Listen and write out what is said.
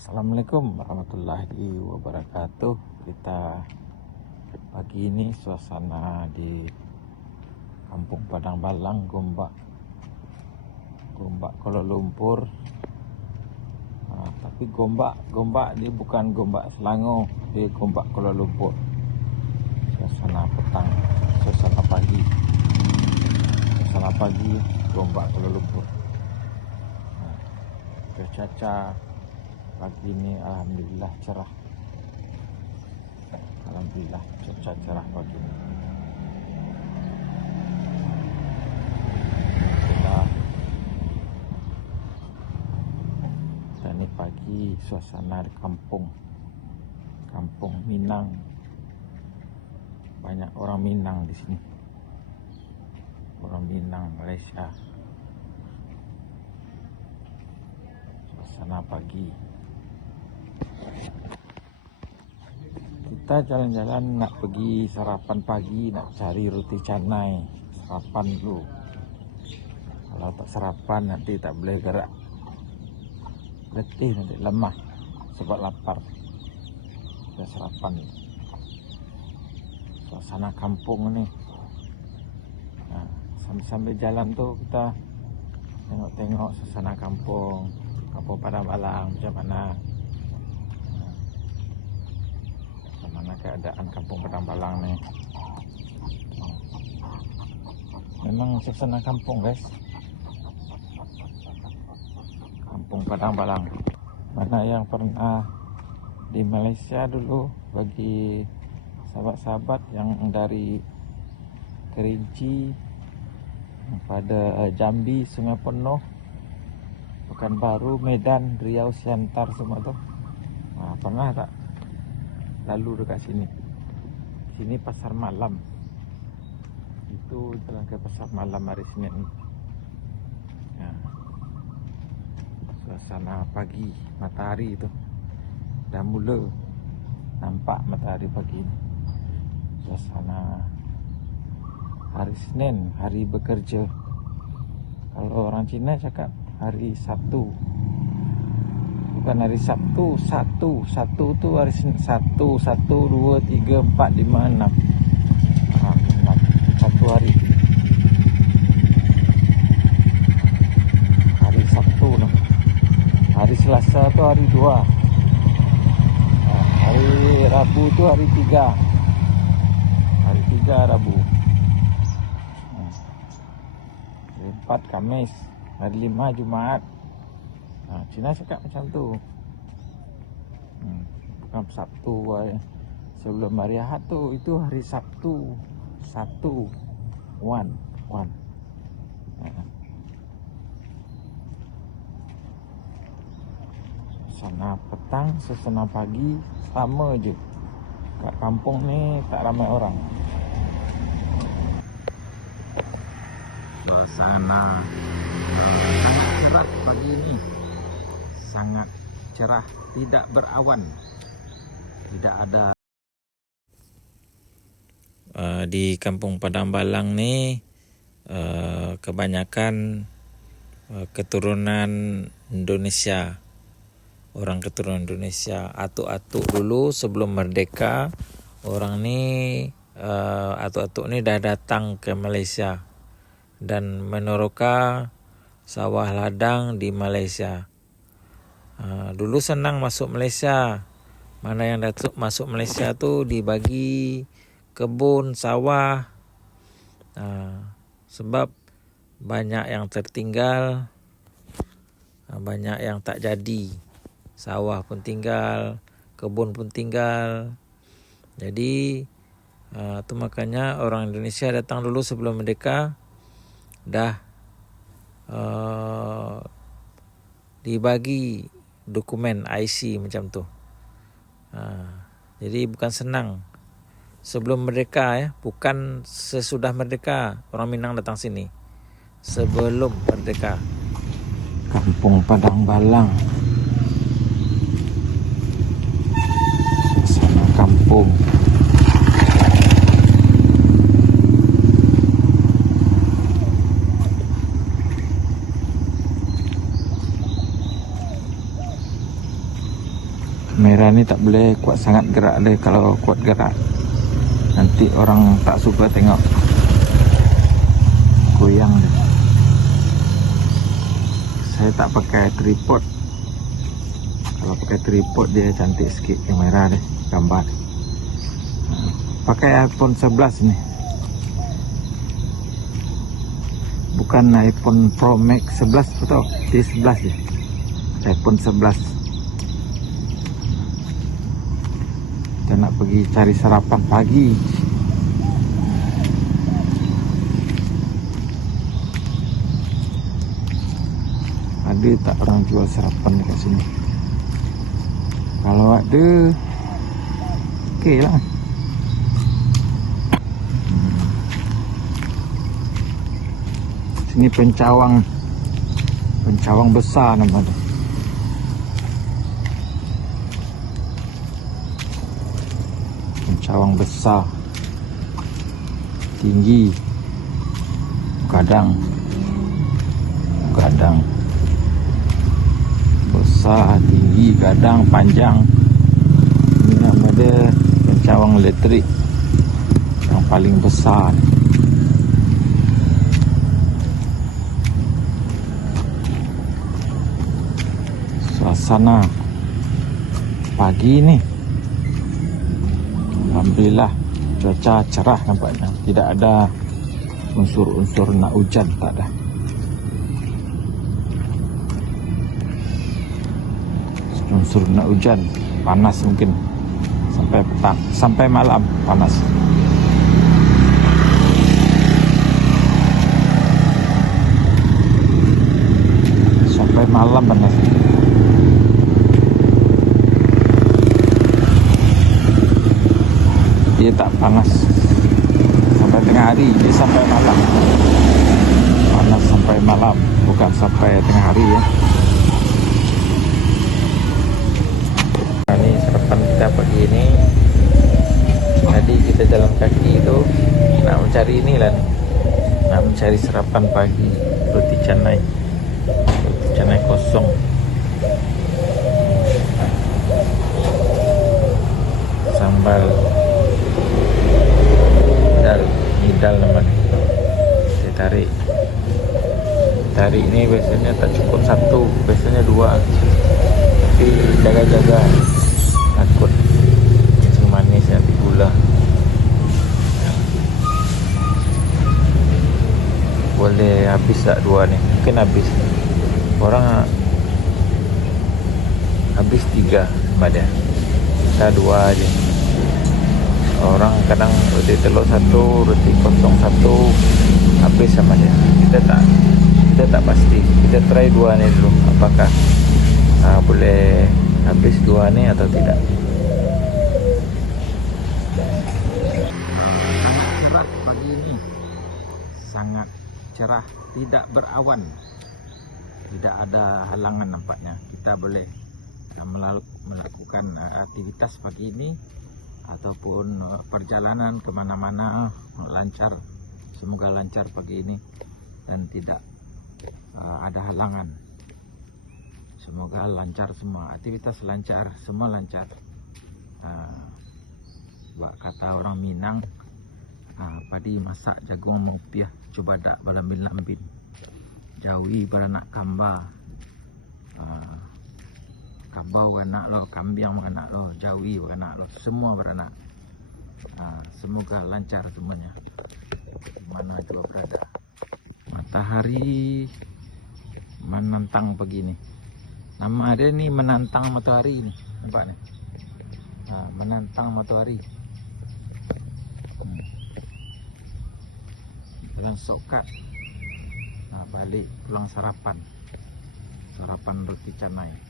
Assalamualaikum warahmatullahi wabarakatuh. Kita pagi ini suasana di Kampung Padang Balang, Gombak Kuala Lumpur. Tapi Gombak ini bukan Gombak Selangor, dia Gombak Kuala Lumpur. Suasana petang, suasana pagi Gombak Kuala Lumpur. Cuaca pagi ini alhamdulillah cerah. Alhamdulillah cuaca cerah pagi ini. Ini pagi suasana di kampung Minang. Banyak orang Minang di sini. Orang Minang Malaysia. Suasana pagi. Kita jalan-jalan nak pergi sarapan pagi, nak cari roti canai, sarapan dulu. Kalau tak sarapan nanti tak boleh gerak, letih nanti, lemah sebab lapar. Kita sarapan. Suasana kampung ni. Sambil jalan tu kita tengok-tengok suasana kampung Padang Balang macam mana. Mana keadaan kampung Padang Balang ni. Memang suasana kampung, guys. Kampung Padang Balang. Mana yang pernah di Malaysia dulu, bagi sahabat-sahabat yang dari Kerinci, pada Jambi, Sungai Penuh, Pekanbaru, Medan, Riau, Siantar semua tu. Pernah tak lalu dekat sini? Sini pasar malam. Itu jalan ke pasar malam hari Senin. Suasana pagi, matahari itu dah mula nampak, matahari pagi ini. Suasana hari Senin, hari bekerja. Kalau orang Cina cakap hari Sabtu, bukan hari Sabtu. Satu tu hari Senin. 1, 2, 3, 4, 5, 6. Satu hari. Hari Sabtu lah. Hari Selasa tu hari 2. Hari Rabu tu hari 3. Hari 3 Rabu. Hari 4 Khamis. Hari 5 Jumaat. Cina cakap macam tu. Bukan Sabtu. Sebelum hari Ahad tu, itu hari Sabtu. 1. Suasana petang, suasana pagi sama je. Kat kampung ni tak ramai orang. Suasana sangat cerah pagi ini. Sangat cerah, tidak berawan. Tidak ada. Di Kampung Padang Balang ni kebanyakan keturunan Indonesia. Orang keturunan Indonesia. Atuk-atuk dulu sebelum merdeka, orang ni atuk-atuk ni dah datang ke Malaysia dan meneroka sawah ladang di Malaysia. Dulu senang masuk Malaysia. Mana yang masuk Malaysia tu dibagi kebun, sawah. Sebab banyak yang tertinggal, banyak yang tak jadi. Sawah pun tinggal, kebun pun tinggal. Jadi tu makanya orang Indonesia datang dulu sebelum merdeka dah dibagi dokumen IC macam tu. Jadi bukan senang sebelum merdeka, bukan sesudah merdeka orang Minang datang sini. Sebelum merdeka. Kampung Padang Balang. Suasana kampung. Merah ni tak boleh kuat sangat gerak deh. Kalau kuat gerak nanti orang tak suka tengok, goyang deh. Saya tak pakai tripod. Kalau pakai tripod dia cantik sikit kamera deh, gambar. Pakai iPhone 11 nih, bukan iPhone Pro Max 11 atau T11 ya, iPhone 11. Kita nak pergi cari sarapan pagi. Ada tak orang jual sarapan dekat sini? Kalau ada, okey lah. Sini pencawang besar namanya. Pencawang besar, tinggi, kadang besar, tinggi, kadang panjang. Ini nama dia pencawang elektrik yang paling besar. Suasana pagi ini, alhamdulillah cuaca cerah nampaknya. Tidak ada unsur-unsur nak hujan, tak ada. Unsur nak hujan, panas mungkin sampai petang, sampai malam panas. Sampai malam panas. Dia tak panas sampai tengah hari, dia sampai malam. Panas sampai malam, bukan sampai tengah hari ya. Ini sarapan kita pagi ini. Tadi kita jalan kaki itu nak mencari inilah nih, nak mencari sarapan pagi, roti canai kosong. Sambal hidal namanya. Tarik ini biasanya tak cukup satu, biasanya dua, tapi jaga-jaga takut kencing manis nanti gula. Boleh habis tak dua nih? Mungkin habis. Orang habis 3 sama dia, kita 2 aja. Orang kadang roti telur 1, roti kosong 1 habis sama dia. Kita tak pasti. Kita try 2 ni dulu, apakah boleh habis 2 ni atau tidak. Sangat cerah pagi ini, sangat cerah, tidak berawan, tidak ada halangan nampaknya. Kita boleh melakukan aktivitas pagi ini ataupun perjalanan kemana-mana lancar. Semoga lancar pagi ini dan tidak ada halangan. Semoga lancar semua, aktivitas lancar, semua lancar. Kata orang Minang, padi masak jagung mupiah, coba dak balambin lambin, jauhi beranak kamba. Kabau beranak lo, kambing beranak lo, jauhi beranak lo, semua beranak. Semoga lancar semuanya, mana juga berada. Matahari menantang begini. Nama dia ni menantang matahari ni, nampak ni. Menantang matahari. Pulang sokat, balik pulang sarapan roti canai.